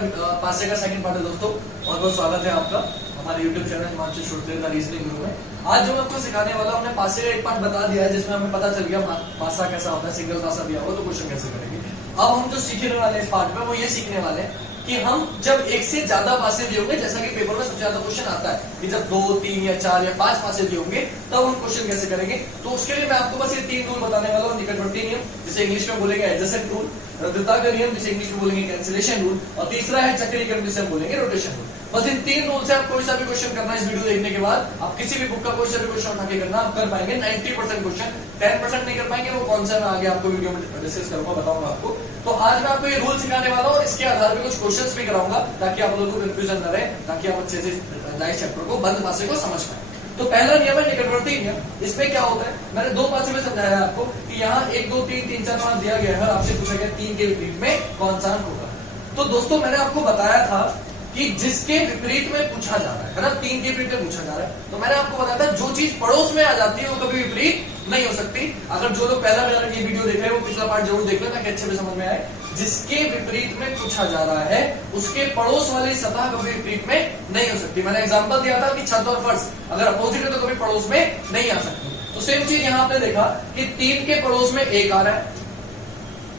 पासे का second part है दोस्तों, बहुत बहुत स्वागत है आपका हमारे YouTube चैनल हिमांशु श्रुति का रीजनिंग गुरु में। आज जो मैं आपको सिखाने वाला हूं, हमने पासे का एक पार्ट बता दिया है जिसमें हमें पता चल गया पासा कैसा होता है, सिंगल पासा दिया हो तो क्वेश्चन कैसे करेंगे। अब हम जो सीखने वाले हैं इस पार्ट में वो ये सीखने वाले हैं कि हम जब एक से ज्यादा पासे दिए होंगे, जैसा कि पेपर में सबसे ज्यादा क्वेश्चन आता है कि जब 2, 3 या 4 या 5 पासे दिए होंगे तब हम क्वेश्चन कैसे करेंगे। तो उसके लिए मैं आपको बस ये 3 रूल बताने वाला हूँ। निकटवर्ती नियम जिसे इंग्लिश में बोलेंगे एडजेसेंट रूल, रद्दता का नियम जिसे इंग्लिश में बोलेंगे कैंसिलेशन रूल, और तीसरा है चक्रीकरण जिसे हम बोलेंगे रोटेशन रूल। बस इन 3 रूल से आप कोई सा भी क्वेश्चन करना इस वीडियो देखने के बाद, आप किसी भी बुक का कोई सा भी क्वेश्चन उठा के करना, आप कर पाएंगे 90% क्वेश्चन। 10% नहीं कर पाएंगे, वो कौन सा मैं आगे आपको वीडियो में डिस्कस करूंगा, बताऊंगा आपको। तो आज मैं आपको ये रूल सिखाने वाला हूँ और इसके आधार पर कुछ क्वेश्चंस भी कराऊंगा ताकि आप लोगों को कंफ्यूजन न रहे, ताकि आप अच्छे से लाइव चैप्टर को बंद पासे को समझ पाए। तो पहला नियम है निकटवर्ती नियम। इसमें क्या होता है, मैंने 2 पासे में समझाया आपको कि यहाँ 1, 2, 3, 3, 4, 5 दिया गया है, आपसे पूछा गया 3 के विपरीत में कौन सा अंक होगा। तो दोस्तों मैंने आपको बताया था कि जिसके विपरीत में पूछा जा रहा है ना, 3 के विपरीत में पूछा जा रहा है, तो मैंने आपको बताया था जो चीज पड़ोस में आ जाती है वो कभी विपरीत नहीं हो सकती। अगर जो लोग पहला ये वीडियो देख रहे हैं वो पिछला पार्ट जरूर देख लें ताकि अच्छे से समझ में आए। जिसके विपरीत में पूछा जा रहा है उसके पड़ोस वाली सतह कभी विपरीत में नहीं हो सकती। मैंने एग्जांपल दिया था कि छत और फर्श अगर अपोजिट है तो कभी पड़ोस में नहीं आ सकती। तो सेम चीज यहां आपने देखा कि 3 के पड़ोस में 1 आ रहा है,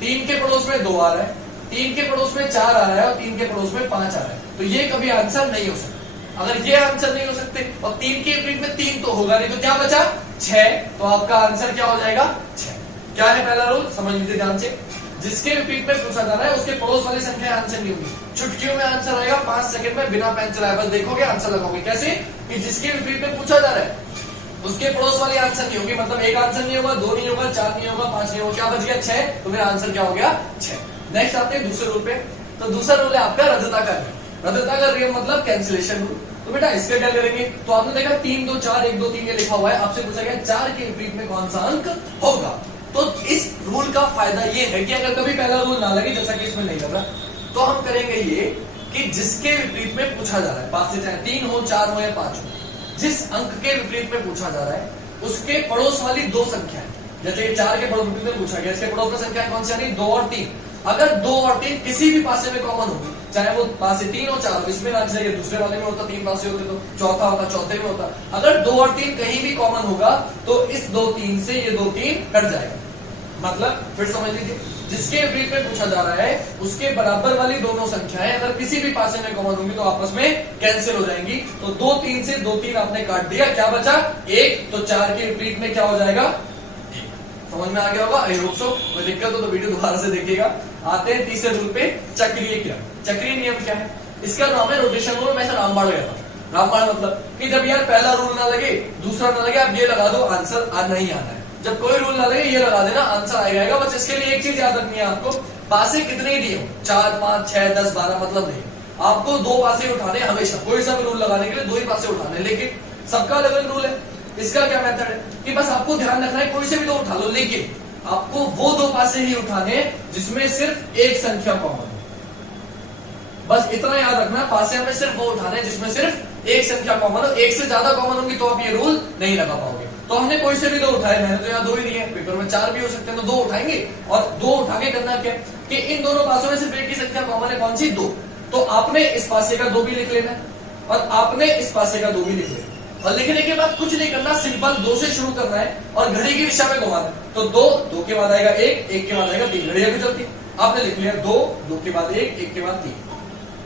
3 के पड़ोस में 2 आ रहा है, 3 के पड़ोस में 4 आ रहा है और 3 के पड़ोस में 5 आ रहा है, तो ये कभी आंसर नहीं हो सकता। अगर ये आंसर नहीं हो सकते और 3 के विपरीत में 3 तो होगा नहीं, तो क्या बचा 6, तो आपका आंसर क्या हो जाएगा 6। क्या है पहला रूल, समझ लीजिए ध्यान से। जिसके विपरीत में पूछा जा रहा है उसके पड़ोस वाली संख्या आंसर नहीं होगी। चुटकियों में आंसर आएगा, 5 सेकंड में बिना पेन चलाए बस देखोगे आंसर लगाओगे। कैसे कि जिसके विपरीत में पूछा जा रहा है उसके पड़ोस वाली आंसर नहीं होगी, मतलब एक आंसर नहीं होगा, 2 नहीं होगा, 4 नहीं होगा, 5 नहीं होगा, क्या बच गया 6, तो फिर आंसर क्या हो गया 6। नेक्स्ट आते हैं दूसरे रूल पे। तो दूसरा रूल है आपका रद्दता का नियम। रद्दता का नियम मतलब कैंसिलेशन रूल। तो बेटा इसका क्या करेंगे, तो आपने देखा 3, 2, 4, 1, 2, 3 ये लिखा हुआ है, आपसे पूछा गया 4 के विपरीत में कौन सा अंक होगा। तो इस रूल का फायदा ये है कि अगर कभी पहला रूल ना लगे, जैसा कि इसमें नहीं लगा, तो हम करेंगे ये कि जिसके विपरीत में पूछा जा रहा है, पास से चाहे 3 हो, 4 हो या 5 हो, जिस अंक के विपरीत में पूछा जा रहा है उसके पड़ोस वाली 2 संख्या, जैसे 4 के पड़ोस में पूछा गया, इसके पड़ोस में संख्या कौन सी आ रही, 2 और 3। अगर 2 और 3 किसी भी पासे में कॉमन होगी, चाहे वो पासे 3 और 4 इसमें ना चाहिए, दूसरे वाले में होता 3 पासे होते तो चौथा होता, चौथे में होता। अगर 2 और 3 कहीं भी कॉमन होगा तो इस 2, 3 से ये 2, 3 कट जाएगा। मतलब फिर समझ लीजिए, जिसके विपरीत में पूछा जा रहा है उसके बराबर वाली दोनों संख्याएं अगर किसी भी पासे में कॉमन होंगी तो आपस में कैंसिल हो जाएंगी। तो 2, 3 से 2, 3 आपने काट दिया, क्या बचा 1, तो 4 के विपरीत में क्या हो जाएगा 1। समझ में आ गया होगा, आई होप सो। कोई दिक्कत हो तो वीडियो दोबारा से देखिएगा। आते हैं तीसरे रूल पे, चक्रीय नियम। चक्रीय नियम क्या है, इसका नाम है रोटेशन रूल। मैं रामबाण गया था। रामबाण मतलब कि जब यार पहला रूल ना लगे, दूसरा ना लगे, आप ये लगा दो आंसर नहीं आना है। जब कोई रूल ना लगे ये लगा देना, आंसर आएगा। बस इसके लिए एक चीज याद रखनी है आपको, पासे कितने दिए हो, 4, 5, 6, 10, 12 मतलब नहीं, आपको 2 पासे उठाने हमेशा। कोई सा भी रूल लगाने के लिए 2 ही पासे उठाने, लेकिन सबका अलग अलग रूल है। इसका क्या मेथड है कि बस आपको ध्यान रखना है कोई से भी 2 उठा लो, लेकिन आपको वो 2 पासे ही उठाने जिसमें सिर्फ एक संख्या कॉमन हो। बस इतना याद रखना, पासे में सिर्फ वो उठाने जिसमें सिर्फ एक संख्या कॉमन हो। एक से ज्यादा कॉमन होंगी तो आप ये रूल नहीं लगा पाओगे। तो हमने कोई से भी 2 उठाए, मैंने तो यहाँ 2 ही दिए, पेपर में 4 भी हो सकते हैं, तो 2 उठाएंगे। और 2 उठा के करना क्या कि इन दोनों पासों में सिर्फ एक ही संख्या कॉमन है, कौन सी 2। तो आपने इस पासे का 2 भी लिख लेना और आपने इस पासे का 2 भी लिख लेना। और लिखने के बाद कुछ नहीं करना, सिंपल 2 से शुरू करना है और घड़ी की दिशा में घुमाना है। तो 2, 2 के बाद आएगा 1, 1 के बाद आएगा 3, घड़ी अभी चलती। आपने लिख लिया 2, 2 के बाद 1, 1 के बाद 3।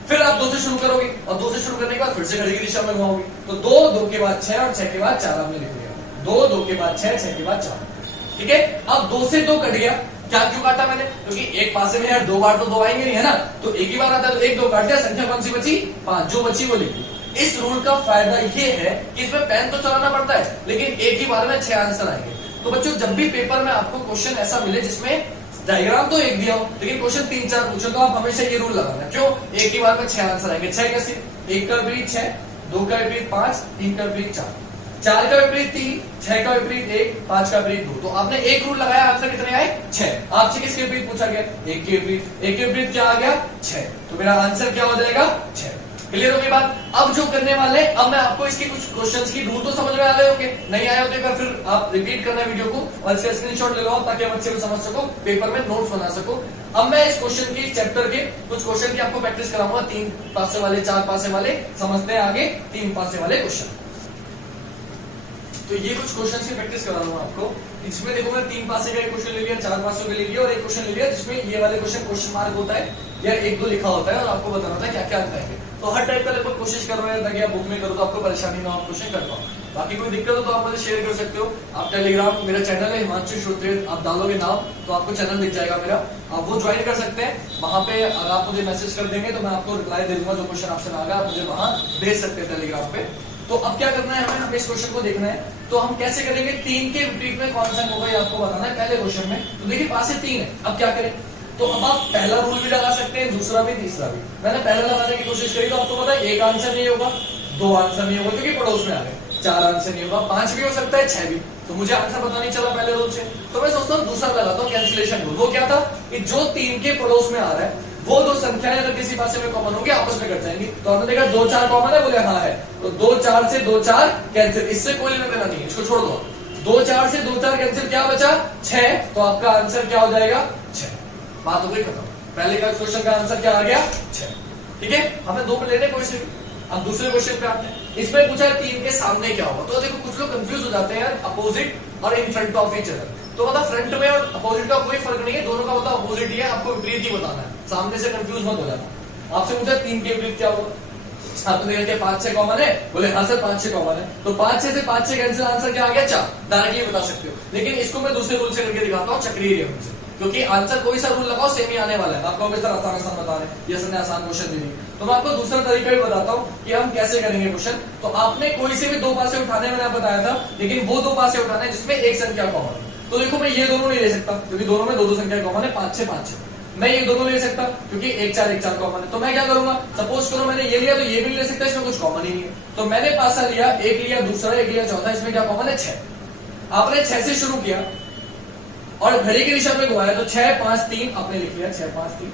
फिर आप 2 से शुरू करोगे और 2 से शुरू करने के बाद फिर से घड़ी की दिशा में घुमाओगे। तो 2, 2 के बाद 6 और 6 के बाद 4 आपने लिख लिया। 2, 2 के बाद 6, 6 के बाद 4। ठीक है, अब 2 से 2 कट गया। क्या क्यों काटा मैंने, क्योंकि एक पासे में यार 2 बार तो 2 आएंगे नहीं, है ना, तो एक ही बार आता है, तो 1, 2 काट दिया, संख्या कौन सी बची 5, जो बची वो लिख दी। इस रूल का फायदा ये है कि इसमें पेन तो चलाना पड़ता है लेकिन एक ही बार में 6 आंसर आएंगे। तो बच्चों जब भी पेपर में आपको क्वेश्चन ऐसा मिले जिसमें डायग्राम तो एक दिया हो लेकिन क्वेश्चन 3, 4 पूछो, तो आप हमेशा ये रूल लगाना। क्यों, एक ही बार में 6 आंसर आएंगे। 6 कैसे, 1 का विपरीत 6, 2 का विपरीत 5, 3 का विपरीत 4, 4 का विपरीत 3, 6 का विपरीत 1, 5 का विपरीत 2। तो आपने एक रूल लगाया, आंसर कितने आए 6। आपसे किसके विपरीत पूछा गया, 1 के विपरीत, 1 के विपरीत क्या आ गया 6, तो मेरा आंसर क्या हो जाएगा 6। क्लियर हो गई बात। अब जो करने वाले, अब मैं आपको इसके कुछ क्वेश्चंस की रूल तो समझ में आ गए होंगे, नहीं आए होते फिर आप रिपीट करना वीडियो को और इसका स्क्रीनशॉट ले लो ताकि आप अच्छे से समझ सको, पेपर में नोट्स बना सको। अब मैं इस क्वेश्चन की चैप्टर के कुछ क्वेश्चन की आपको प्रैक्टिस कराऊंगा, 3 पासे वाले 4 पासे वाले, समझते हैं आगे 3 पासे वाले क्वेश्चन। तो ये कुछ क्वेश्चन की प्रैक्टिस करा दूंगा आपको। इसमें देखो मैं 3 पासे का एक क्वेश्चन ले लिया, 4 पासों के ले लिया और एक क्वेश्चन ले लिया जिसमें ये वाले क्वेश्चन मार्क होता है या 1-2 लिखा होता है और आपको बताना होता है क्या क्या आएंगे। तो हर टाइप का लगभग कोशिश कर रहे हैं ताकि आप बुक में करो तो आपको परेशानी ना हो, क्वेश्चन कर पाओ। बाकी कोई दिक्कत हो तो आप मुझे शेयर कर सकते हो। आप टेलीग्राम, मेरा चैनल है हिमांशु श्रोत्रिय, आप डालोगे नाम तो आपको चैनल दिख जाएगा मेरा, आप वो ज्वाइन कर सकते हैं। वहां पे अगर आप मुझे मैसेज कर देंगे तो मैं आपको रिप्लाई दे दूंगा, जो क्वेश्चन आपसे मांगा आप मुझे वहां भेज सकते हैं टेलीग्राम पे। तो अब क्या करना है हमें इस क्वेश्चन को देखना है। तो हम कैसे करेंगे, 3 के विपरीत में कौन सा होगा ये आपको बताना है पहले क्वेश्चन में। तो देखिए पासे 3 है, अब क्या करें। तो अब आप पहला रूल भी लगा सकते हैं, दूसरा भी, तीसरा भी। मैंने पहला लगाने की कोशिश करी तो आपको पता है 1 आंसर नहीं होगा, 2 आंसर नहीं होगा क्योंकि पड़ोस में आ गए, 4 आंसर नहीं होगा, 5 भी हो सकता है, 6 भी। तो मुझे आंसर पता नहीं चला पहले रूल से, तो मैं सोचता हूँ दूसरा लगाता हूँ कैंसिलेशन रूल। वो क्या था कि जो 3 के पड़ोस में आ रहा है वो 2 संख्याएं अगर किसी पासे में कॉमन होंगी आपस में कट जाएंगी। तो हमने देखा 2 4 कॉमन है, बोले हाँ है, तो 2 4 से 2 4 कैंसिल, इससे कोई लेना देना नहीं है, इसको छोड़ दो। 2 4 से 2 4 कैंसिल, क्या बचा 6, तो आपका आंसर क्या हो जाएगा 6। बात हो गई खत्म। पहले का क्वेश्चन का आंसर क्या आ गया 6। ठीक है, हमें 2 पे लेने क्वेश्चन। अब दूसरे क्वेश्चन पे आते हैं। इसमें पूछा है 3 के सामने क्या होगा। तो देखो कुछ लोग कंफ्यूज हो जाते हैं यार, अपोजिट और in front of each other. तो मतलब फ्रंट में और अपोजिट का कोई फर्क नहीं है, दोनों का मतलब अपोजिट ही है, आपको विपरीत ही बताना है, सामने से कंफ्यूज मत हो जाना। आपसे पूछा 3 के विपरीत क्या होगा, आपने देखा 5 6 कॉमन है, बोले हाँ सर 5 6 कॉमन है, तो 5 6 से 5 6 कैंसिल, आंसर क्या आ गया 4। डायरेक्टली बता सकते हो, लेकिन इसको मैं दूसरे रूल से करके दिखाता हूँ, चक्रीय नियम से, क्योंकि आंसर कोई सा रूल लगाओ सेम ही आने वाला है। आपको सर आसान आसान बता रहे हैं, ये सर ने आसान क्वेश्चन दे दिए, तो मैं आपको दूसरा तरीका भी बताता हूँ कि हम कैसे करेंगे क्वेश्चन। तो आपने कोई से भी 2 पासे उठाने मैंने बताया था, लेकिन वो 2 पासे उठाने जिसमें एक संख्या कॉमन है। तो देखो मैं ये दोनों नहीं ले सकता क्योंकि दोनों में 2 संख्या कॉमन है, 5 6 5 6। मैं ये दोनों ले सकता क्योंकि 1 4 1 4 कॉमन है। तो मैं क्या करूंगा, सपोज करो मैंने ये लिया तो ये भी ले सकता, इसमें कुछ कॉमन ही नहीं है। तो मैंने पासा लिया, एक लिया दूसरा, एक लिया चौथा, इसमें क्या कॉमन है 6। आपने 6 से शुरू किया और घड़ी की दिशा में घुमाया तो 6 5 3 आपने लिख लिया 6 5 3।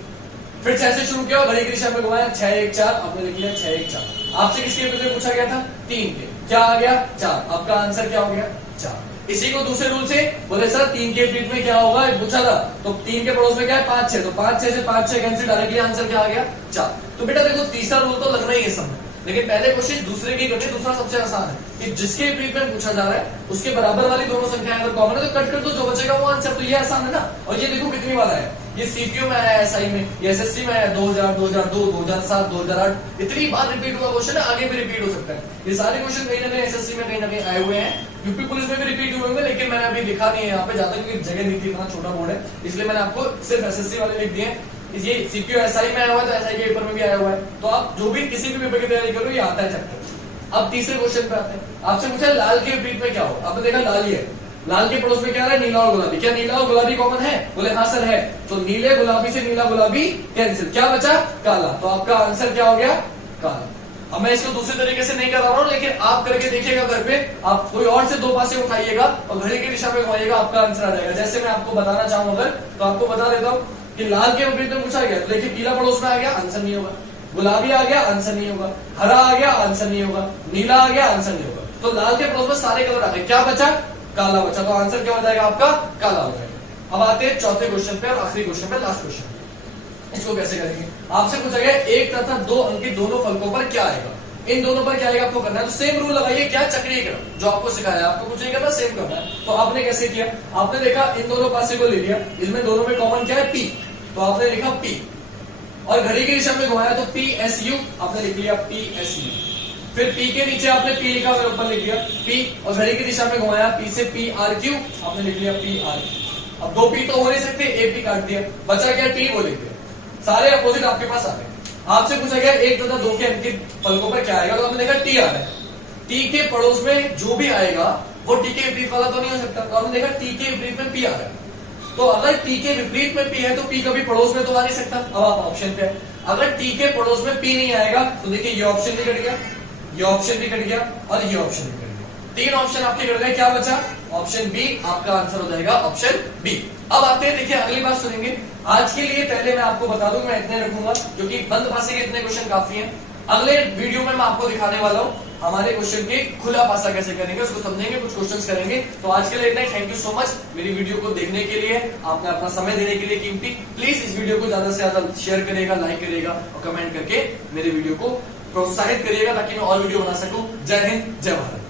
फिर 6 से शुरू किया और घड़ी की दिशा में घुमाया 6 1 4 आपने लिख लिया 6 1 4। आपसे किसके विपरीत में पूछा गया था 3 के, क्या आ गया 4। आपका आंसर क्या हो गया 4। इसी को दूसरे रूल से बोले सर 3 के विपरीत में क्या होगा पूछा था, तो 3 के पड़ोस में क्या है 5 6, तो 5 6 से 5 6 कैंसिल, डायरेक्टली आंसर क्या आ गया 4। तो बेटा देखो तीसरा रूल तो लगना ही है सब, लेकिन पहले क्वेश्चन दूसरे की करनी, दूसरा सबसे आसान है कि जिसके विपरीत में पूछा जा रहा है उसके बराबर वाली दोनों संख्याएं अगर कॉमन है तो कट कर दो, जो बचेगा वो आंसर। तो ये आसान है ना। और ये देखो कितनी बार है, ये सीपीयू में आया, एसआई में, ये एसएससी में आया 2000 2002 2007 2008, इतनी बार रिपीट हुआ क्वेश्चन है, आगे भी रिपीट हो सकता है। ये सारे क्वेश्चन कहीं ना कहीं एसएससी में कहीं ना कहीं आए हुए हैं, यूपी पुलिस में भी रिपीट हुए होंगे, लेकिन मैंने अभी लिखा नहीं है यहाँ पे ज्यादा क्योंकि जगह नहीं थी, इतना छोटा बोर्ड है, इसलिए मैंने आपको सिर्फ एसएससी वाले लिख दिए। ये सीपीयू एसआई में आया हुआ है तो एसआई के पेपर में भी आया हुआ है, तो आप जो भी किसी भी पेपर की तैयारी करो ये आता है चैप्टर। अब तीसरे क्वेश्चन पे आते हैं। आपसे पूछा लाल के विपरीत में क्या हो, आपने देखा लाल ही है, लाल के पड़ोस में क्या है नीला और गुलाबी, क्या नीला और गुलाबी कॉमन है, बोले हाँ सर है, तो नीले गुलाबी से नीला गुलाबी कैंसिल, क्या बचा काला, तो आपका आंसर क्या हो गया काला। अब मैं इसको दूसरे तरीके से नहीं कर रहा हूँ, लेकिन आप करके देखिएगा घर पे, आप कोई और से 2 पासे उठाइएगा और घड़ी की दिशा में घुमाइएगा, आपका आंसर आ जाएगा। जैसे मैं आपको बताना चाहूँ अगर, तो आपको बता देता हूँ कि लाल के विपरीत में पूछा गया, तो देखिए पीला पड़ोस में आ गया, आंसर नहीं होगा, गुलाबी आ गया, आंसर नहीं होगा, हरा आ गया, आंसर नहीं होगा, नीला आ गया, आंसर नहीं होगा। तो लाल के पड़ोस में सारे कलर आ गए, क्या बचा काला बचा, तो आंसर क्या हो जाएगा आपका काला हो जाएगा। अब आते हैं चौथे क्वेश्चन पे और आखिरी क्वेश्चन पे, लास्ट क्वेश्चन। इसको कैसे करेंगे, आपसे पूछा गया 1 तथा 2 अंकित दोनों फलकों पर क्या आएगा, इन दोनों पर क्या आएगा आपको करना है। तो सेम रूल लगाइए, क्या चक्रीय क्रम जो आपको सिखाया, आपको कुछ नहीं करना, सेम करना है। तो आपने कैसे किया, आपने देखा इन दोनों पासे को ले लिया, इसमें दोनों में कॉमन क्या है P, तो आपने लिखा P और घड़ी की दिशा में घुमाया तो PSU आपने लिख लिया PSU। फिर P के नीचे आपने P लिखा और ऊपर लिख लिया P, और घड़ी की दिशा में घुमाया P से PRQ आपने लिख लिया PRQ। अब 2 P तो हो नहीं सकते, एक P काट दिया, बचा क्या T, वो लिख दिया, सारे अपोजिट आपके पास आ गए। आपसे पूछा गया 1 तथा 2 के अंकित फलकों पर क्या आएगा, तो आपने देखा T आ रहा है, T के पड़ोस में जो भी आएगा वो T के विपरीत वाला तो नहीं हो सकता, तो आपने देखा T के विपरीत में P आ रहा है। तो अगर T के विपरीत में P है तो P कभी पड़ोस में तो आ नहीं सकता। अब आप ऑप्शन पे, अगर T के पड़ोस में P नहीं आएगा तो देखिए ये ऑप्शन भी कट गया, ये ऑप्शन भी कट गया और ये ऑप्शन भी कट गया, 3 ऑप्शन आपके कट गए, क्या बचा ऑप्शन बी, आपका आंसर हो जाएगा ऑप्शन बी। अब आते हैं, देखिए अगली बात सुनेंगे। आज के लिए पहले मैं आपको बता दूं, मैं इतने रखूंगा क्योंकि बंद पासे के इतने क्वेश्चन काफी हैं। अगले वीडियो में मैं आपको दिखाने वाला हूँ हमारे क्वेश्चन के खुला पासा कैसे करेंगे, उसको समझेंगे, कुछ क्वेश्चंस करेंगे। तो आज के लिए इतना ही। थैंक यू सो मच मेरी वीडियो को देखने के लिए, आपने अपना समय देने के लिए कीमती। प्लीज इस वीडियो को ज्यादा से ज्यादा शेयर करेगा, लाइक करेगा और कमेंट करके मेरे वीडियो को प्रोत्साहित करिएगा ताकि मैं और वीडियो बना सकूं। जय हिंद, जय भारत।